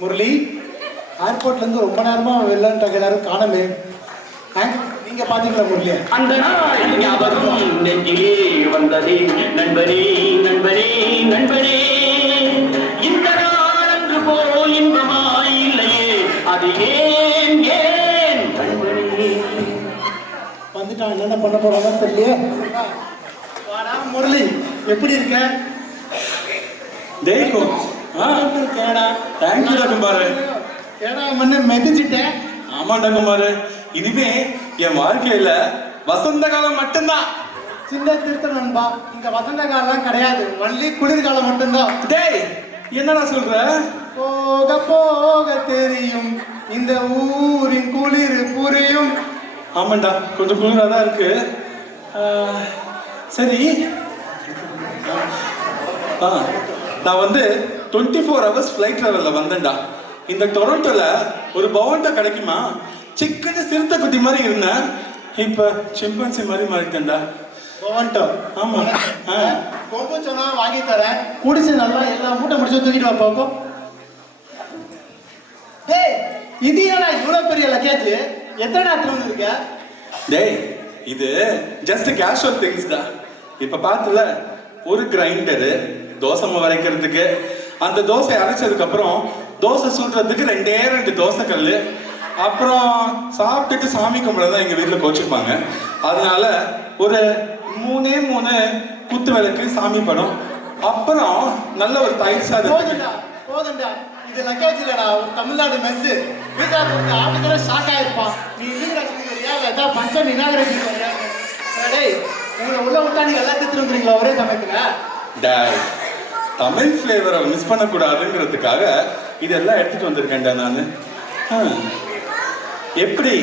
முரளி, ஏர்போர்ட்லேருந்து ரொம்ப நேரமாக வெளிலன்ட்டாங்க, எல்லாரும் காணமே. நீங்க பாத்தீங்களா முரளியா? அந்த நாள் ஞாபகம் நெஞ்சிலே வந்ததே நண்பனே நண்பனே நண்பனே, இந்த நாள் அன்று போல் இன்பமாய் இல்லையே, அது ஏன் ஏன் நண்பனே. வந்துட்டான், என்னென்ன பண்ண போறாங்க தெரியலையே. வாடா முரளி, எப்படி இருக்க? தேய்கோ கேடா. தேங்க்யூடா குமாரு. ஏடா மண்ணு மெதிச்சிட்டேன். ஆமாண்டா குமாரு, இனிமே என் வாழ்க்கையில வசந்த காலம் மட்டும்தான். சின்ன திருத்தம் நண்பா, இங்க வசந்த காலம் கிடையாது, வள்ளி குளிர்காலம் மட்டும்தான். டேய், என்னடா சொல்ற? போக போக தெரியும் இந்த ஊரின் குளிர் புரியும். ஆமாண்டா, கொஞ்சம் குளிரா தான் இருக்கு. சரி, நான் வந்து 24 hours ஃப்ளைட் ட்ராவலில் வந்தேன்டா. இந்த டொரண்டோல ஒரு பவன்டா கிடைக்குமா? சிக்கன சிறுத்தை குட்டி மாதிரி இருந்தேன், இப்போ சிம்பன்சி மாதிரி மாறிட்டேன்டா. பவன்டோ? ஆமா. கொம்பு சொன்னா வாங்கி தரேன், குடிச்சு நல்லா எல்லா மூட்டை முடிச்சு தூக்கிட்டு வா போக்கும். டேய், இது ஏன்னா இவ்வளவு பெரிய லக்கேஜ்? எத்தனை நாட்டு வந்துருக்க? டேய், இது ஜஸ்ட் கேஷுவல் திங்ஸ்டா. இப்ப பாத்துல ஒரு கிரைண்டரு, தோசை மாவு அரைக்கிறதுக்கு, அந்த தோசை அரைச்சதுக்கு அப்புறம் தோசை சுடுறதுக்கு 2 தோசை கல், அப்புறம் சாப்பிட்டுட்டு சாமி கும்பிடதான் எங்க வீட்டுல கோச்சிருப்பாங்க. அதனால ஒரு 3 குத்து விளக்கு, சாமி படம், அப்புறம் நல்ல ஒரு தயிர் சாதம். போதுண்டா போதுண்டா, இது லக்கேஜ் இல்லடா, தமிழ்நாடு மெஸ். வீட்டா கொடுத்த ஆபீசரே ஷாக் ஆயிருப்பான். நீ வீட்டா சொல்லிக்கிறியா இல்லை ஏதாவது ஃபங்க்ஷன் இனாகரேஷன் பண்ணியா? டேய், உங்களை உள்ள விட்டா நீங்க எல்லாம் எடுத்துட்டு வந்துருங்களா ஒரே சமயத்துல? டேய், தமிழ் ஃப்ளேவரை மிஸ் பண்ணக்கூடாதுங்கிறதுக்காக இதெல்லாம் எடுத்துட்டு வந்திருக்கேன்டா நான். எப்படி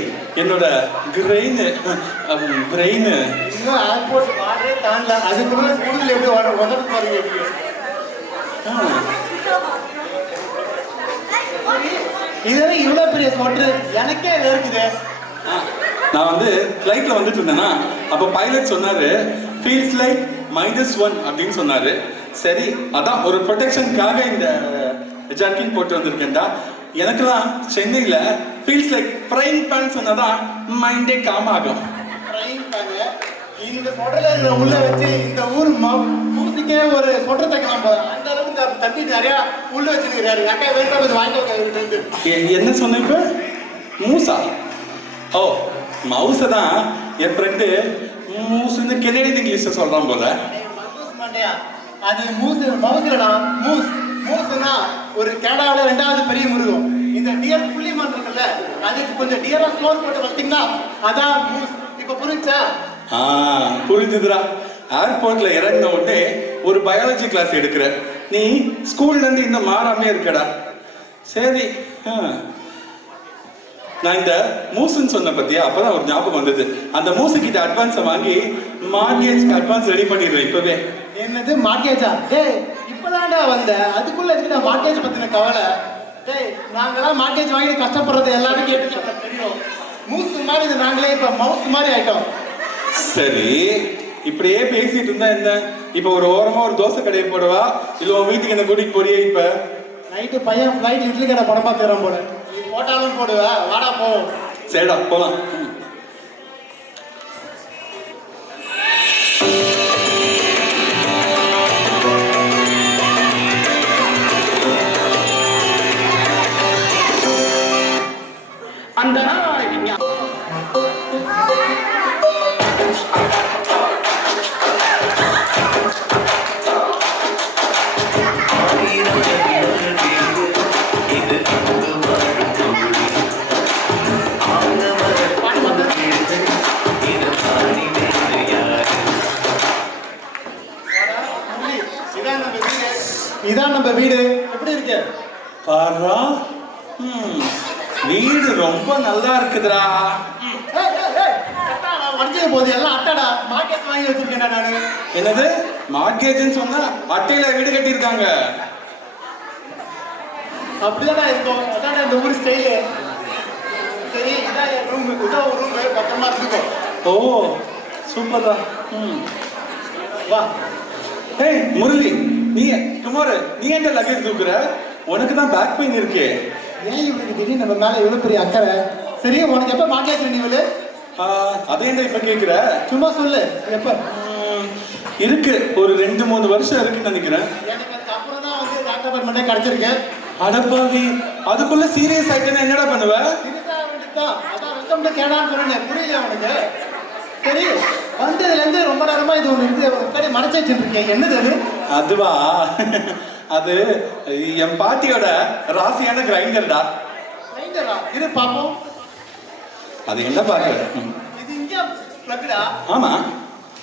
என்னோட பிரெயின் இன்னும் ஏர்போர்ட் வாடே தாண்டல, அதுக்குள்ள ஸ்கூல்ல எப்படி உதட்டு பாருங்க. இதெல்லாம் இவ்வளவு பெரிய ஸ்வெட்டர் எனக்கே இருக்குது. நான் வந்து ஃப்ளைட்ல வந்துட்டு இருந்தேன்னா, அப்போ பைலட் சொன்னாரு ஃபீல்ஸ் லைக் -1 அப்படின்னு சொன்னாரு. சரி, அதான் ஒரு ப்ரொடெக்ஷனுக்காக இந்த ஜர்க்கின் போட்டு வந்திருக்கேன்டா. எனக்கெல்லாம் சென்னையில ஃபீல்ஸ் லைக் ஃப்ரைங் பேன் சொன்னாதான் மைண்டே காம் ஆகும். ஃப்ரைங் பேன் இந்த ஸ்வெட்டர்ல உள்ள வச்சு இந்த ஊர் மூசிக்கே ஒரு ஸ்வெட்டர் தைக்கலாம் போல, அந்த அளவுக்கு தம்பி நிறைய உள்ள வச்சிருக்காரு. அக்கா வேண்டாம், கொஞ்சம் வாங்கிட்டு. என்ன சொன்ன இப்ப? மூசா? ஓ, மவுச தான் என் ஃப்ரெண்டு மூசுன்னு கெனடியன் இங்கிலீஷ்ல சொல்றான் போல. அது மூசு மவுசுலடா, மூஸ். மூசுனா ஒரு கனடாவில 2வது பெரிய மிருகம். இந்த டியர் புள்ளிமான் இருக்குல்ல, அதுக்கு கொஞ்சம் டியரா ஸ்லோர் போட்டு வளர்த்தீங்கன்னா அதான் மூஸ். இப்ப புரிஞ்சா? புரிஞ்சுதுடா. ஏர்போர்ட்ல இறங்கின உடனே ஒரு பயாலஜி கிளாஸ் எடுக்கிற நீ ஸ்கூல்ல இருந்து இன்னும் மாறாமே இருக்கடா. சரி, நான் இந்த மூசுன்னு சொன்ன பத்தியா, அப்பதான் ஒரு ஞாபகம் வந்தது. அந்த மூசு கிட்ட அட்வான்ஸை வாங்கி மார்கேஜ் அட்வான்ஸ் ரெடி பண்ணிடுறேன் இப்பவே. என்னது மார்கேஜா? டேய், இப்பதான்டா வந்த, அதுக்குள்ள எதுக்கு மார்கேஜ் பத்தின கவலை? டேய், நாங்களாம் மார்கேஜ் வாங்கி கஷ்டப்படுறது எல்லாரும் கேட்டு தெரியும். மூசு மாதிரி இது நாங்களே இப்ப மவுஸ் மாதிரி ஆயிட்டோம். சரி, இப்படியே பேசிட்டு இருந்தா என்ன? இப்ப ஒரு ஓரமா ஒரு தோசை கடையை போடவா, இல்ல உன் வீட்டுக்கு என்ன கூட்டிட்டு போறியே? இப்ப நைட்டு பையன் ஃப்ளைட் இட்லி கடை படம் பார்த்துக்கிறோம் போல, நீ போட்டாலும் போடுவா, வாடா போவோம். சரிடா, போலாம். அந்த நாள் இதான் நம்ம வீடு. எப்படி இருக்கு பாரா? வீடு ரொம்ப நல்லா இருக்குதுடா. வண்டியை போது எல்லாம் அட்டடா, மார்க்கெட் வாங்கி வச்சிருக்கேன் நானு. என்னது மார்க்கேஜ்னு சொன்னா அட்டையில வீடு கட்டியிருக்காங்க? அப்படிதானே இருக்கும், அதான் இந்த ஊர் ஸ்டைலு. சரி, இதான் ரூம், இதான் ரூம், பத்திரமா இருந்துக்கோ. ஓ, சூப்பர்டா. வா. ஏய் முரளி, நீ குமார், நீ என்ன லக்கேஜ் தூக்குற? உனக்கு தான் பேக் பெயின் இருக்கே. ஏன் இவனுக்கு திடீர்னு நம்ம மேல இவ்வளவு பெரிய அக்கறை? சரி, உனக்கு எப்ப மார்க்கெட் ரினிவல்? அதேண்டா இப்ப கேக்குற? சும்மா சொல்லு எப்ப. இருக்கு, ஒரு 2-3 வருஷம் இருக்குன்னு நினைக்கிறேன். எனக்கு அதுக்கு அப்புறம் தான் வந்து லேப்டாப் அப்பார்ட்மெண்ட்டே கிடைச்சிருக்கு. அடப்பாவி, அதுக்குள்ள சீரியஸ் ஆயிட்டேன்னா என்னடா பண்ணுவ? சீரியஸா வேண்டியதுதான். அதான் வெல்கம் டு கேடான்னு சொன்னேன், புரியல உனக்கு? சரி, வந்ததுலேருந்து ரொம்ப நேரமா இது ஒன்று இருந்து முன்னாடி மறைச்சு வச்சுருக்கேன். என்னது அது? அதுவா, அது என் பாட்டியோட ராசியான கிரைண்டர்டா. கிரைண்டரா? இரு பாப்போம். அது என்ன பாக்குற? இது இங்கே பிளக்குடா. ஆமா.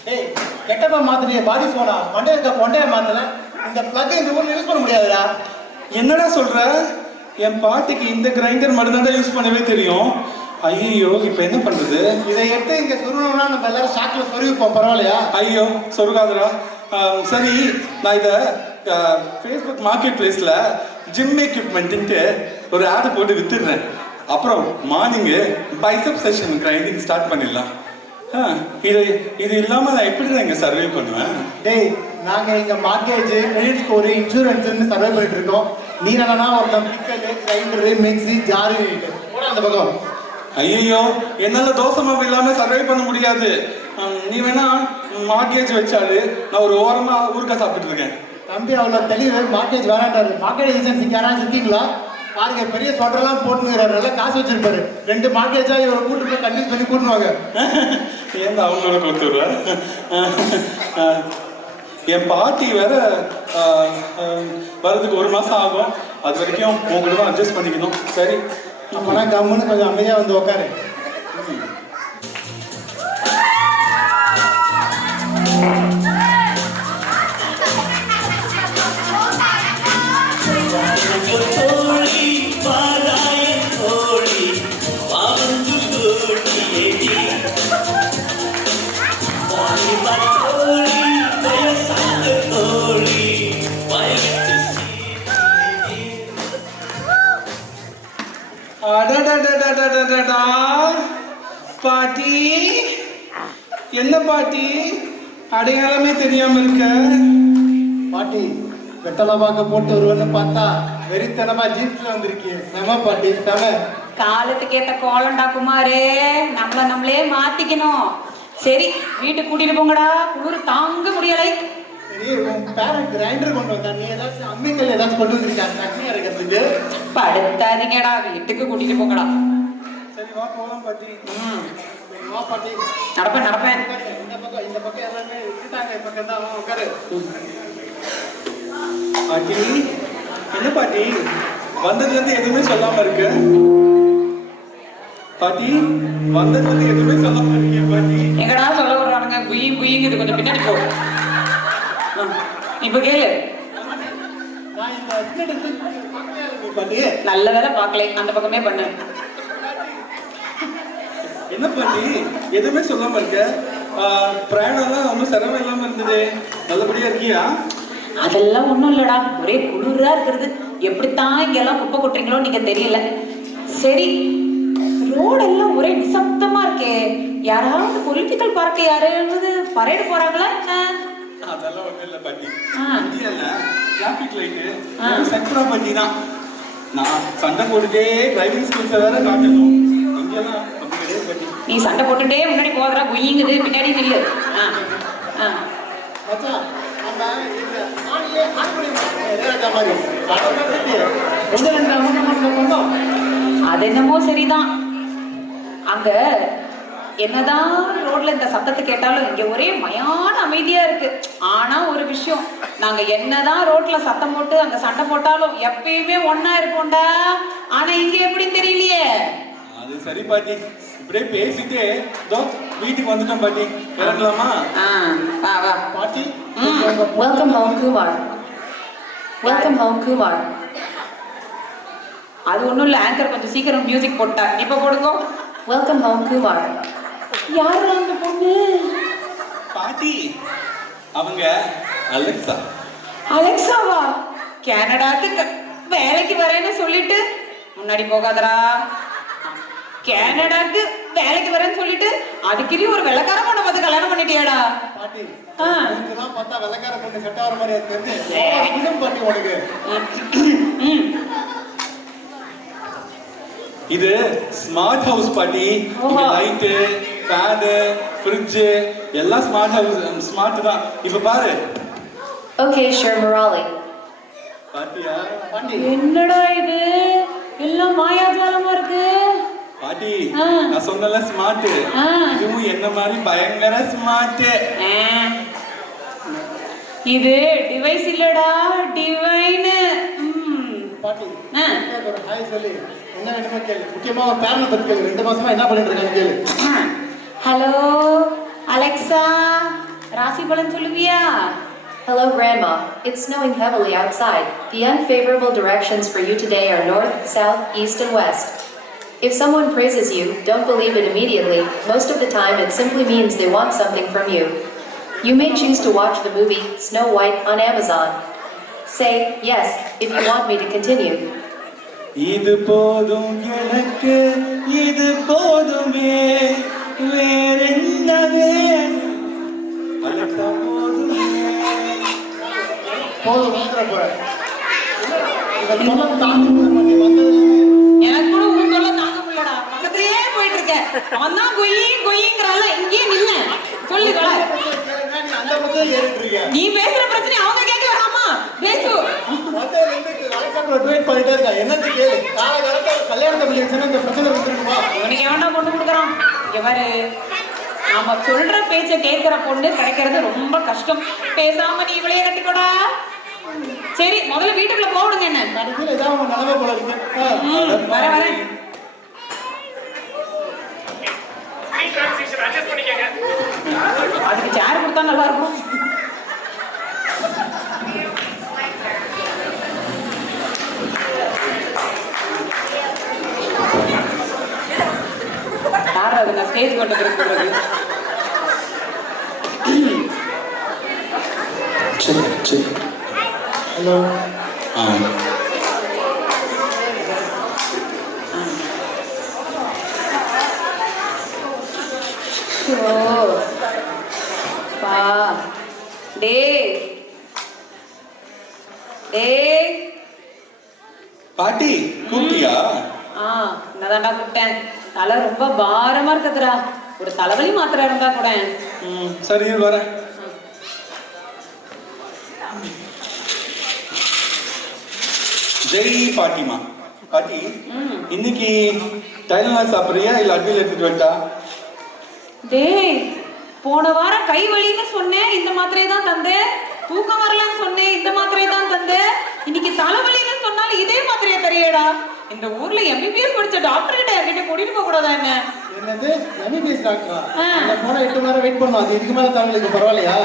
டேய், கெட்டப்பா மாத்தினிய பாடி சோனா கொண்டைய மாத்தல. இந்த பிளக் இந்த ஊர்ல யூஸ் பண்ண முடியாதுடா. என்னடா சொல்ற? என் பாட்டிக்கு இந்த கிரைண்டர் மட்டும்தான் யூஸ் பண்ணவே தெரியும். ஐயோ, இப்ப என்ன பண்றது? இதை எடுத்து இங்க சொருகணும்னா நம்ம எல்லாரும் ஷாக்ல சொருவிப்போம், பரவாயில்லையா? ஐயோ, சொருகாதரா. சரி, நான் இதை ஃபேஸ்புக் மார்க்கெட் பிளேஸ்ல ஜிம் எக்யூப்மெண்ட்டு ஒரு ஆட் போட்டு வித்துடுறேன். அப்புறம் morning bicep session grinding start பண்ணிடலாம். இது இது இல்லாம நான் எப்படி தான் இங்க சர்வே பண்ணுவேன்? டேய், நாங்க இங்க மார்க்கேஜ், கிரெடிட் ஸ்கோர், இன்சூரன்ஸ்னு சர்வே பண்ணிட்டு இருக்கோம். நீ என்னன்னா ஒரு பிக்கல், கிரைண்டரு, மிக்ஸி, ஜாரு போட அந்த பக்கம். ஐயோ, என்னால தோசை மாவு இல்லாம சர்வே பண்ண முடியாது. நீ வேணா மார்க்கேஜ் வச்சாலு, நான் ஒரு ஓரமா ஊருக்கா சாப்பிட்டு இருக்கேன். தம்பி அவ்வளோ தெளிவு, மார்க்கேஜ் வேணான்றாரு. மார்க்கெட் ஏஜென்சிக்கு யாராவது இருக்கீங்களா? பாருங்க, பெரிய சொட்டரெல்லாம் போட்டுங்கிறாரு, நல்லா காசு வச்சிருப்பாரு. 2 மார்க்கேஜா இவரை கூட்டு போய் கன்வின்ஸ் பண்ணி கூட்டுவாங்க. ஏன் அவங்களோட கொடுத்துருவ? என் பாட்டி வேற வரதுக்கு 1 மாசம் ஆகும். அது வரைக்கும் உங்களை தான் அட்ஜஸ்ட் பண்ணிக்கணும். சரி, அப்பனா கம்முன்னு கொஞ்சம் அமைதியா வந்து உட்காரு. பாட்டி, என்ன பாட்டி அடையாளமே தெரியாம இருக்க? பாட்டி, வெத்தலை பாக்க போட்டு ஒருவன்னு பார்த்தா வெறித்தனமா ஜீன்ஸ்ல வந்திருக்கீங்க. செம பாட்டி, செம. காலத்துக்கு ஏத்த கோலண்டா குமாரே, நம்மளே மாத்திக்கணும். சரி, வீட்டுக்கு கூட்டிட்டு போங்கடா, குளிர் தாங்க முடியலை. சரி, உன் பேரண்ட் கிரைண்டர் கொண்டு வந்தா, நீ ஏதாச்சும் அம்மிக்கல் ஏதாச்சும் கொண்டு வந்திருக்காங்க சட்னி அரைக்கிறதுக்கு? படுத்தாதீங்கடா, வீட்டுக்கு கூட்டிட்டு போங்கடா. சரி, வா போகலாம் பாட்டி. வா பாட்டி. நடப்பேன். இந்த பக்கம் எல்லாமே விட்டுட்டாங்க, இந்த பக்கம் தான் உட்காரு. பாட்டி, என்ன பாட்டி வந்ததுல இருந்து எதுவுமே சொல்லாம இருக்கு? பாட்டி, வந்ததுல இருந்து எதுவுமே சொல்லாம இருக்கீங்க பாட்டி. எங்கடா சொல்ல விடுறானுங்க? புயிங்குது, கொஞ்சம் பின்னாடி போ. இப்ப கேளு. நான் இந்த அசிஸ்டன்ட் எடுத்து பாட்டி. நல்ல வேலை பார்க்கல, அந்த பக்கமே பண்ணு. என்ன பாட்டி எதுவுமே சொல்லாம இருக்க? பிரயாணம்லாம் ஒன்றும் சிரமம் இல்லாம இருந்தது. நல்லபடியா இருக்கியா? அதெல்லாம் ஒண்ணும் இல்லடா, ஒரே குளிரா இருக்கிறது. எப்படித்தான் இங்கெல்லாம் குப்பை கொட்டுறீங்களோ நீங்க தெரியல. சரி, ரோடெல்லாம் ஒரே நிசப்தமா இருக்கே. யாராவது பொலிட்டிக்கல் பார்க்க யாராவது பரேடு போறாங்களா என்ன? அதெல்லாம் ஒண்ணும் இல்ல பாட்டி. ஆ. டிராபிக் லைட்டு செக்டரா பாட்டி தான். நான் சண்டை போட்டுட்டே டிரைவிங் ஸ்கில்ஸை வேற காட்டணும். இங்கெல்லாம் அப்படி கிடையாது பாட்டி. நீ சண்டை போட்டுட்டே முன்னாடி போதா, புய்யுங்குது, பின்னாடி நில்லு. மச்சான், நம்ம இந்த ஆணியே ஆண்மணி இளையராஜா மாதிரி கொஞ்சம் 2 அமர்ந்தம் பண்ணோம். அது என்னமோ சரிதான். அங்க என்னதான் ரோட்ல இந்த சத்தத்தை கேட்டாலும் இங்க ஒரே மயான அமைதியா இருக்கு. ஆனா ஒரு விஷயம், நாங்க என்னதான் ரோட்ல சத்தம் போட்டு அங்க சண்டை போட்டாலும் எப்பயுமே ஒன்னா இருப்போம்டா. ஆனா இங்க எப்படின்னு தெரியலையே. அது சரி பாட்டி, இப்படியே பேசிட்டே வீட்டுக்கு வந்துட்டோம் பாட்டி. இறங்கலாமா? வா பாட்டி. Welcome home, Kumar. Welcome home, Kumar. அது ஒண்ணும் இல்ல, ஆங்கர் கொஞ்சம் சீக்கிரம் மியூசிக் போட்டா. இப்ப போடுங்க. Welcome home, Kumar. யாரு அந்த பொண்ணு? பாட்டி, அவங்க அலெக்சா. அலெக்சாவா? கனடாக்கு வேலைக்கு வரேன்னு சொல்லிட்டு முன்னாடி போகாதரா. கனடாக்கு வேலைக்கு வரேன்னு சொல்லிட்டு அதுக்கிரி ஒரு வெள்ளக்கார பொண்ணை பார்த்து கல்யாணம் பண்ணிட்டியாடா? பாட்டி, இதெல்லாம் பார்த்தா வெள்ளக்கார பொண்ணு செட் ஆகிற மாதிரி தெரிஞ்சு பாட்டி உனக்கு. இது ஸ்மார்ட் ஹவுஸ் பாட்டி. ஓஹோ. லைட்டு, ஃபேனு, ஃப்ரிட்ஜ் எல்லாம் ஸ்மார்ட் ஹவுஸ் ஸ்மார்ட் தான். இப்ப பாரு Okay, sure, Murali. பாட்டியா? பாட்டி என்னடா இது எல்லாம் மாயாஜாலமா இருக்கு. பாட்டி ஆ. நான் சொன்னல ஸ்மார்ட். ஆ. இதுவும் என்ன மாதிரி பயங்கர ஸ்மார்ட். இது டிவைஸ் இல்லடா டிவைன். பாட்டி ஒரு ஹாய் சொல்லி என்ன வேணுமோ கேளு. முக்கியமா ஒரு பேரனை பத்தி கேளு. 2 மாசமா என்ன பண்ணிட்டு இருக்கான்னு கேளு. ஹலோ அலெக்சா, ராசி பலன் சொல்லுவியா? Hello, Grandma. It's snowing heavily outside. The unfavorable directions for you today are north, south, east, and west. If someone praises you, don't believe it immediately. Most of the time, it simply means they want something from you. You may choose to watch the movie Snow White on Amazon. Say yes if you want me to continue. இது போதும் எனக்கு, இது போதுமே, வேற என்ன வேணும்? Alexa போதுமே. போதும் வந்துட போற. இதை சொல்ல தாங்க பண்ணி வந்தது எனக்கு கூட உன் தொல்லை தாங்க முடியலடா. பக்கத்துலயே போயிட்டு இருக்க. அவன் தான் கொய்யிங்கிறால இங்கேயே நின்னு சொல்லி தொலை. நீ அந்த பக்கம் ஏறிட்டு இருக்க. நீ பேசுற பிரச்சனை அவங்க கேட்க வேணாமா? பேசு. வெயிட் பண்ணிட்டே இருக்கா. என்னன்னு கேளு. காலகாலத்துல கல்யாணத்தை பண்ணி வச்சா இந்த பிரச்சனை வந்துருக்குமா? இவனுக்கு எவன்டா கொண்டு கொடுக்குறான்? இங்க பாரு, நாம சொல்ற பேச்ச கேட்கிற பொண்ணு கிடைக்கிறது ரொம்ப கஷ்டம். பேசாம நீ இவளையே கட்டிக்கோடா. சரி, முதல்ல வீட்டுக்குள்ள போடுங்க. என்ன கடைசியில் இதான் உங்க நிலைமை போல இருக்கு. வர வர அதுக்கு சேர் கொடுத்தா நல்லா இருக்கும். யார் அது? நான் ஸ்டேஜ் கொண்டு கொடுக்குறது. ஹலோ பா டே பாட்டி கூப்பிட்டியா? என்னதான்டா கூப்பிட்டேன். தலை ரொம்ப பாரமா இருக்குதுடா. ஒரு தலைவலி மாத்திரை இருந்தா கூட. சரி வரேன். ஜெய் பாட்டிமா. பாட்டி இன்னைக்கு டைலர் சாப்பிடுறியா இல்ல அட்மில் எடுத்துட்டு வரட்டா? டேய், போன வாரம் கை வலின்னு சொன்னேன், இந்த மாத்திரையை தான் தந்தேன். தூக்கம் வரலன்னு சொன்னேன், இந்த மாத்திரையை தான் தந்தேன். இன்னைக்கு தலைவலின்னு சொன்னாலும் இதே மாத்திரையை தரியேடா. இந்த ஊர்ல எம்பிபிஎஸ் படிச்ச டாக்டர் கிட்ட யார்கிட்ட கூட்டிட்டு போக கூடாதா என்ன? என்னது எம்பிபிஎஸ் டாக்டரா? நான் போனா 8 மணி நேரம் வெயிட் பண்ணும். அது இதுக்கு மேல தங்களுக்கு பரவாயில்லையா?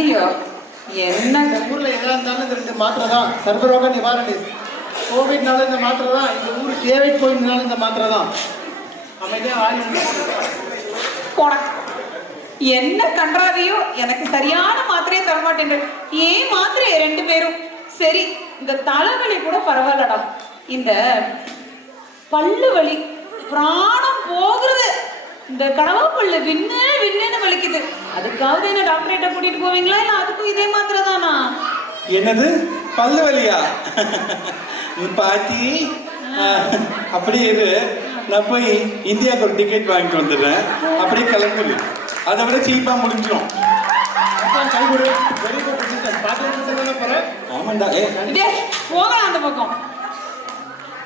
ஐயோ, என்ன இந்த ஊர்ல எதா இருந்தாலும் இந்த 2 மாத்திரை தான். சர்வரோக நிவாரணி. கோவிட்னால இந்த மாத்திரை தான். இந்த ஊரு டேவிட் போயிருந்தாலும் இந்த மாத்திரை தான். அமைதியா ஆயுள் போட. என்ன கன்றாவியோ, எனக்கு சரியான மாத்திரையை தர மாட்டேன். ஏன் மாத்திரையை 2 பேரும்? சரி, இந்த தலைவலி கூட பரவாயில்லடா. இந்த பல்லு வலி பிராணம் போகுது. இந்த கடவா பல்லு விண்ணுன்னு வலிக்குது. அதுக்காவது என்ன டாக்டர்கிட்ட கூட்டிட்டு போவீங்களா? இல்ல அதுக்கும் இதே மாத்திரை தானா? என்னது பல்லு வலியா? பாட்டி அப்படியே இரு, நான் போய் இந்தியாவுக்கு ஒரு டிக்கெட் வாங்கிட்டு வந்துடுறேன். அப்படியே கிளம்புது. அதை விட சீப்பா முடிஞ்சிடும். ஆமாண்டா. போகலாம் அந்த பக்கம்.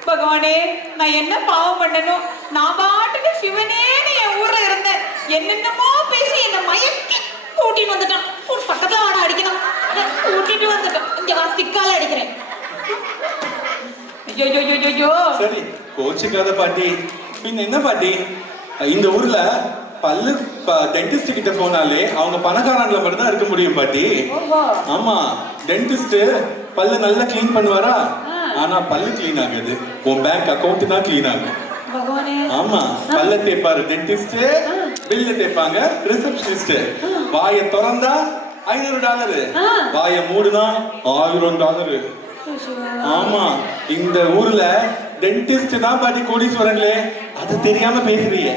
பகவானே, நான் என்ன பாவம் பண்ணணும்? நான் பாட்டுக்கு சிவனே என் ஊர்ல இருந்தேன். என்னென்னமோ பேசி என்ன மயக்கி கூட்டிட்டு வந்துட்டான். பக்கத்துல வாட அடிக்கணும். கூட்டிட்டு வந்துட்டான். இங்க வா, திக்கால அடிக்கிறேன். ஐயோ. சரி கோச்சுக்காத பாட்டி. பின்ன என்ன பாட்டி, இந்த ஊர்ல பல்லு டென்டிஸ்ட் கிட்ட போனாலே அவங்க பணக்காரங்கள மட்டும் தான் இருக்க முடியும் பாட்டி. ஆமா, டென்டிஸ்ட் பல்லு நல்லா கிளீன் பண்ணுவாரா? ஆனா பல்லு கிளீன் ஆகாது, உன் பேங்க் அக்கவுண்ட் தான் கிளீன் ஆகும். ஆமா, பல்ல தேய்ப்பாரு டென்டிஸ்ட், பில்ல தேய்ப்பாங்க ரிசப்ஷனிஸ்ட். வாயை திறந்தா $500, வாயை மூடுனா $1000. ஆமா, இந்த ஊர்ல டென்டிஸ்ட் தான் பாட்டி கோடீஸ்வரங்களே. அது தெரியாம பேசுறீங்க.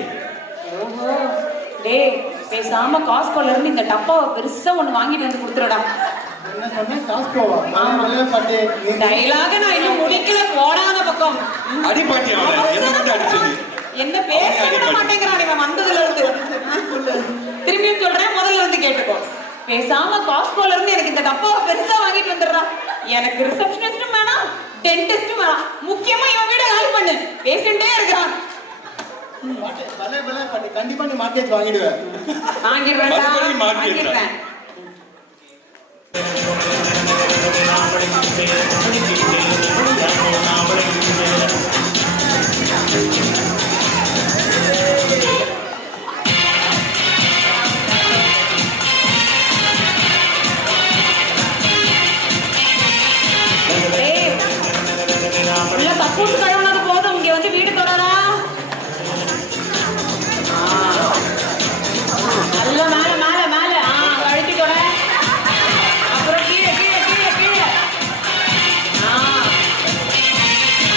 டேய், பேசாம காஸ்கோல இருந்து இந்த டப்பாவை பெருசா ஒண்ணு வாங்கிட்டு வந்து கொடுத்துறடா. என்ன சொன்னேன் காஸ்கோவா ஆமால பாட்டி நீ டைலாக நான் இன்னும் முடிக்கல போடாத பக்கம். அடி பாட்டி அவனை என்ன மட்டும் அடிச்சது என்ன பேச விட மாட்டேங்கிறான் இவன் வந்ததுல இருந்து. திரும்பியும் சொல்றேன், முதல்ல இருந்து கேட்டுக்கோ. பேசாம காஸ்கோல இருந்து எனக்கு இந்த டப்பாவை பெருசா வாங்கிட்டு வந்துடுறான். எனக்கு ரிசப்ஷனிஸ்டும் வேணாம், டென்டிஸ்டும் வேணாம், முக்கியமா இவன் வீட காலி பண்ணு. பேசிட்டே இருக்கிறான். பலே பலே பாட்டி கண்டிப்பா நீ மார்க்கெட் வாங்கிடுவேன். வாங்கிடுவேன்டா, மறுபடியும் மாட்டிடுறேன். வாங்கிடுவேன். ஏய், உள்ள கக்கூசு கழுவுனது போதும், இங்க வந்து வீடு தொடரா. நல்ல மேல மேல மேல கழுத்தி தொட. அப்புறம் கீழே கீழே கீழே கீழே.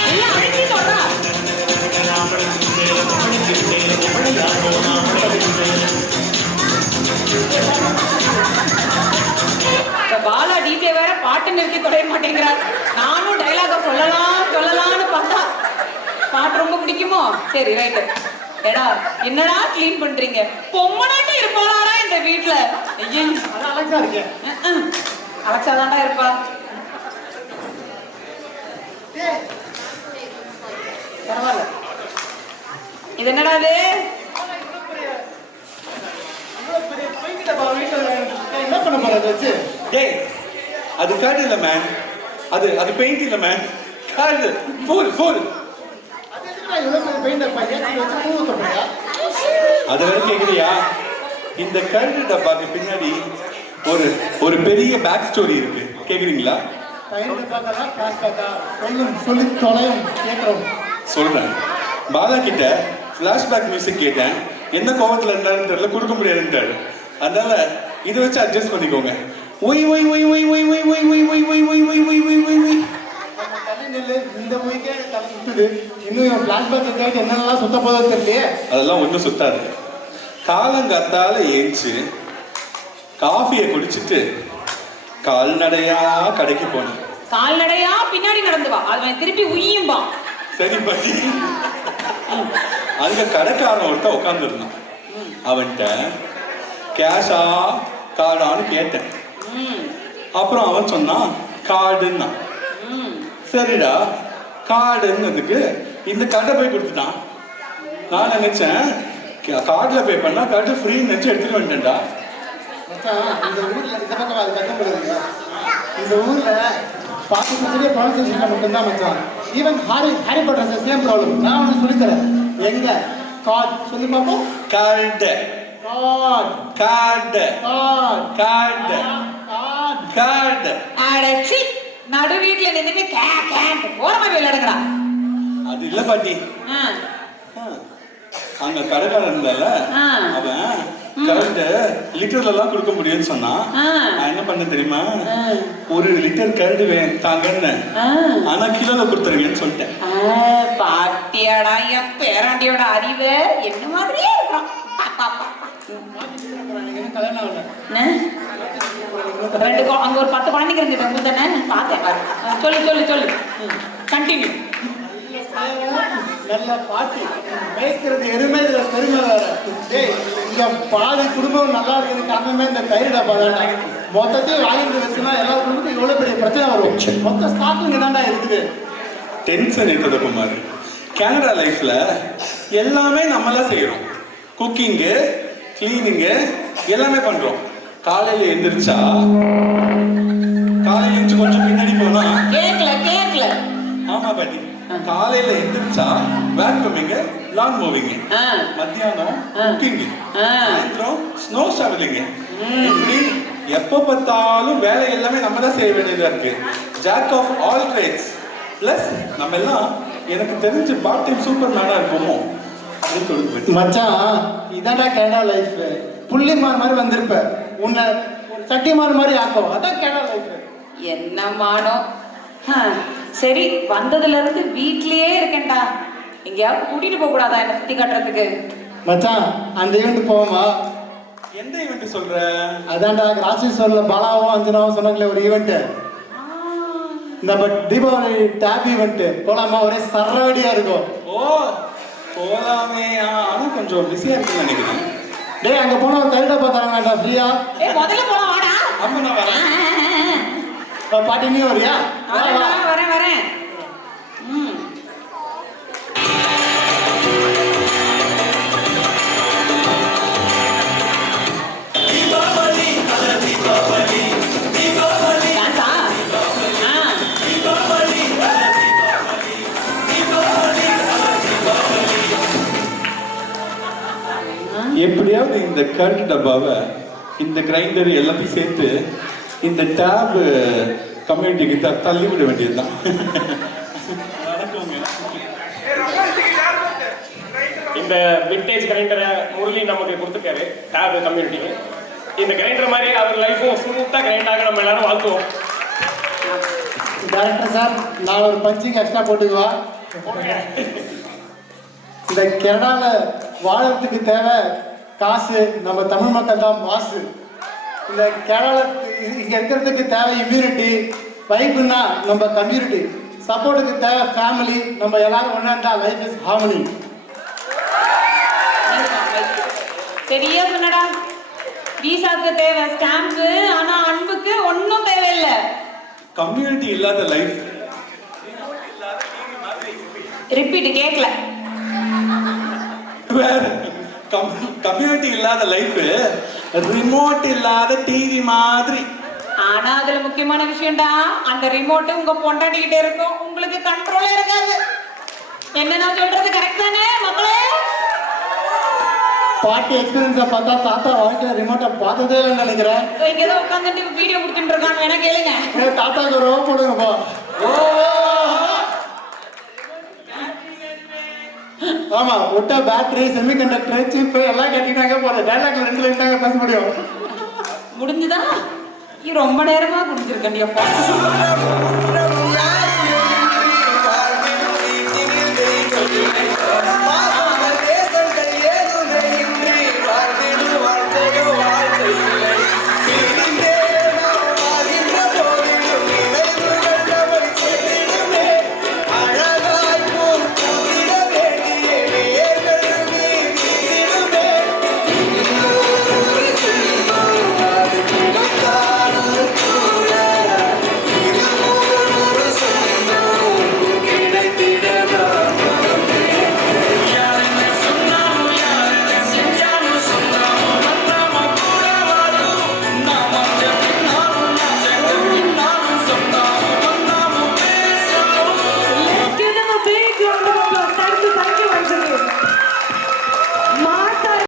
நல்லா அழுத்தி தொடா. பாலா டிஜே வேற பாட்டு நிறுத்தி தொடைய மாட்டேங்கிறார். நானும் டைலாக சொல்லலாம்னு பார்த்தா பாட்டு ரொம்ப பிடிக்குமோ? சரி ரைட்டு. ஏடா என்னடா க்ளீன் பண்றீங்க? பொம்மனாட்டி இருப்பாளாடா இந்த வீட்ல? ஐயோ அதான் அலெக்ஸா இருக்கேன். அலெக்ஸா தான்டா இருப்பா. பரவாயில்ல. இது என்னடா இது? என்ன பண்ண போறது வச்சு? டேய் அது கார்டு இல்ல மேன், அது பெயிண்ட் இல்ல மேன், கார்டு ஃபுல். அது எதுக்குடா இவ்வளவு பெரிய பெயிண்டர் பையன் வச்சு பூ தொட்டையா? அது வரை கேக்குறியா? இந்த கரண்ட் டப்பாக்கு பின்னாடி ஒரு பெரிய பேக் ஸ்டோரி இருக்கு, கேக்குறீங்களா? பெயிண்டர் பார்க்கலாம் ஃபிளாஷ் பேக்கா சொல்லி தொலையும் கேட்குறோம். சொல்றேன். பாலா கிட்ட ஃபிளாஷ்பேக் மியூசிக் கேட்டேன், என்ன கோவத்துல இருந்தாருன்னு தெரியல, கொடுக்க முடியாதுன்றாரு. அதனால இதை வச்சு அட்ஜஸ்ட் பண்ணிக்கோங்க. ஒய் ஒய் ஒய் ஒய் ஒய் ஒய் ஒய் ஒய் ஒய் ஒய் ஒய் ஒய் ஒய் ஒய் ஒய் ஒய். தள்ளி நெல்லு இந்த மொழிக்கே தலை சுத்துது. இன்னும் என் ஃபிளாஷ்பேக் கேட்டு என்னென்னலாம் சுத்த போதோ தெரியலையே. அதெல்லாம் ஒன்றும் சுத்தாது. காலங்காத்தால ஏஞ்சி காஃபியை குடிச்சிட்டு கால்நடையா கடைக்கு போனேன். கால்நடையா பின்னாடி நடந்து வா, அவன் திருப்பி உய்யும்பா. சரி பட்டி. அங்க கடைக்காரன் ஒருத்த உட்காந்துருந்தான். அவன்கிட்ட கேஷா கார்டான்னு கேட்டேன். அப்புறம் அவன் சொன்னான் கார்டுன்னா. சரிடா கார்டுன்னதுக்கு இந்த கார்டை போய் கொடுத்துட்டான். நான் நினைச்சேன் கார்டில் பே பண்ணா கார்டு ஃப்ரீன்னு நினைச்சு எடுத்துட்டு வந்துட்டேன்டா. மச்சான், இந்த ஊர்ல இந்த பக்கம் அது கட்ட முடியாது. இந்த ஊர்ல பாட்டு ப்ரொனன்சியேஷன்ல மட்டும்தான் மச்சான். Even Harry Potter same problem. நான் ஒன்று சொல்லித்தரேன். எங்க கார்டு சொல்லி பார்ப்போம். Card card card card card card card. அடச்சி நடு வீட்டுல நின்னுட்டு கேண்ட் ஓரமா விளையாடுங்கடா. அது இல்ல பாட்டி. அங்க கடைக்காரன் இருந்தால அவன் கரண்ட் லிட்டர்ல எல்லாம் கொடுக்க முடியும்னு சொன்னான். நான் என்ன பண்ண தெரியுமா, ஒரு லிட்டர் கரண்ட் தாங்கன்னு, ஆனா கிலோல கொடுத்துருங்கன்னு சொல்லிட்டேன். பாட்டியாடா என் பேராண்டியோட அறிவு என்ன மாதிரியே இருக்கும். கல்யாணம் ஆகல. அங்க ஒரு 10 குழந்தைங்க இருந்துட்டு தானே பார்த்தேன் பாரு. சொல்லு கண்டினியூ. நல்ல பாட்டி மேய்க்கிறது எருமை, இதுல பெருமை வேற. டேய் இந்த பாதி குடும்பம் நல்லா இருக்கிறது காரணமே இந்த தயிர் டப்பா தான்டா. மொத்தத்தையும் வாங்கிட்டு வச்சுன்னா எல்லா குடும்பத்துக்கும் எவ்வளவு பெரிய பிரச்சனை வரும். மொத்த ஸ்டாக்கிங் தான்டா இருக்குது. டென்ஷன் ஏற்பட குமார். கனடா லைஃப்ல எல்லாமே நம்மளாம் செய்யறோம். குக்கிங்கு, கிளீனிங்கு எல்லாமே பண்றோம். காலையில எந்திரிச்சா கொஞ்சம் பின்னாடி போனா கேக்கல ஆமா பாட்டி. காலையில எந்திரிச்சா வேக்யூமிங், லாங் மூவிங், மத்தியானம் குக்கிங், சாயந்தரம் ஸ்னோ ஷவலிங். இப்படி எப்ப பார்த்தாலும் வேலை எல்லாமே நம்ம தான் செய்ய வேண்டியதா இருக்கு. Jack of all trades. Plus நம்ம எல்லாம் எனக்கு தெரிஞ்சு பார்ட் டைம் சூப்பர் மேனா இருப்போமோ அப்படின்னு சொல்லிட்டு மச்சான், இதான்டா கனடா லைஃப். புள்ளிமான் மாதிரி வந்திருப்ப, உன்னை சட்டிமான் மாதிரி ஆக்கும். அதான் கனடா லைஃப். என்ன மானோ. சரி, வந்ததுல இருந்து வீட்லயே இருக்கேன்டா. எங்கேயாவது கூட்டிட்டு போக கூடாதா என்ன சுத்தி காட்டுறதுக்கு? மச்சான், அந்த ஈவெண்ட் போவோமா? எந்த ஈவெண்ட் சொல்ற? அதான்டா ராசி சொல்ல பாலாவும் அஞ்சனாவும் சொன்னாங்களே ஒரு ஈவெண்ட். நம்ம தீபாவளி டேப் ஈவெண்ட் போலாமா? ஒரே சரவடியா இருக்கும். ஓ போலாமே. ஆனா கொஞ்சம் பிஸியா இருக்குன்னு நினைக்கிறேன். டேய் அங்க போனா ஒரு கைட பார்த்தாங்க ஃப்ரீயா. ஏய் முதல்ல போலாம் வாடா. அப்ப நான் வரேன். பாட்டி நீ வரியா? வரேன். எப்படியாவது இந்த கரண்ட் டப்பாவை, இந்த கிரைண்டர் எல்லாத்தையும் சேர்த்து இந்த டேப் கம்யூனிட்டிக்கு தள்ளி விட வேண்டியதுதான். இந்த விண்டேஜ் கிரைண்டரை முரளி நமக்கு கொடுத்துருக்காரு டேப் கம்யூனிட்டிக்கு. இந்த கிரைண்டர் மாதிரி அவர் லைஃபும் ஸ்மூத்தாக கிரைண்டாக நம்ம எல்லாரும் வாழ்த்துவோம். டைரக்டர் சார் நான் ஒரு பஞ்சிங் எக்ஸ்ட்ரா போட்டுக்குவா. இந்த கனடால வாழறதுக்கு தேவை காசு. நம்ம தமிழ் மக்கள் தான் மாசு. இந்த கேரள இங்க இருக்கிறதுக்கு தேவை இம்யூனிட்டி. வைப்புன்னா நம்ம கம்யூனிட்டி. சப்போர்ட்டுக்கு தேவை ஃபேமிலி. நம்ம எல்லாரும் ஒன்றா இருந்தா லைஃப் இஸ் ஹார்மனி. சரியா சொன்னடா. விசாக்கு தேவை ஸ்டாம்பு, ஆனா அன்புக்கு ஒன்னும் தேவையில்லை. கம்யூனிட்டி இல்லாத லைஃப். ரிப்பீட் கேட்கல. வேற கம்யூனிட்டி இல்லாத லைஃப் ரிமோட் இல்லாத டிவி மாதிரி. ஆனா அதுல முக்கியமான விஷயம்டா, அந்த ரிமோட் உங்க பொண்டாட்டிக்கிட்டே இருக்கும், உங்களுக்கு கண்ட்ரோலே இருக்காது. என்ன நான் சொல்றது கரெக்ட் தானே மக்களே? பாட்டி எக்ஸ்பீரியன்ஸை பார்த்தா தாத்தா வாழ்க்கையில ரிமோட்டை பார்த்ததே இல்லைன்னு நினைக்கிறேன். இங்க ஏதோ உட்காந்துட்டு வீடியோ கொடுத்துட்டு இருக்காங்க, வேணா கேளுங்க. தாத்தாக்கு ஒரு ரோப் போடுங்கப்பா. ஆமா விட்டா பேட்டரி செமிகண்டக்டர் சிப் எல்லாம் கேட்டீங்கன்னாங்க போதும். டைலாக்ல 2 லைன் தாங்க பேச முடியும். முடிஞ்சுதா? ரொம்ப நேரமா குடிச்சிருக்கேன்.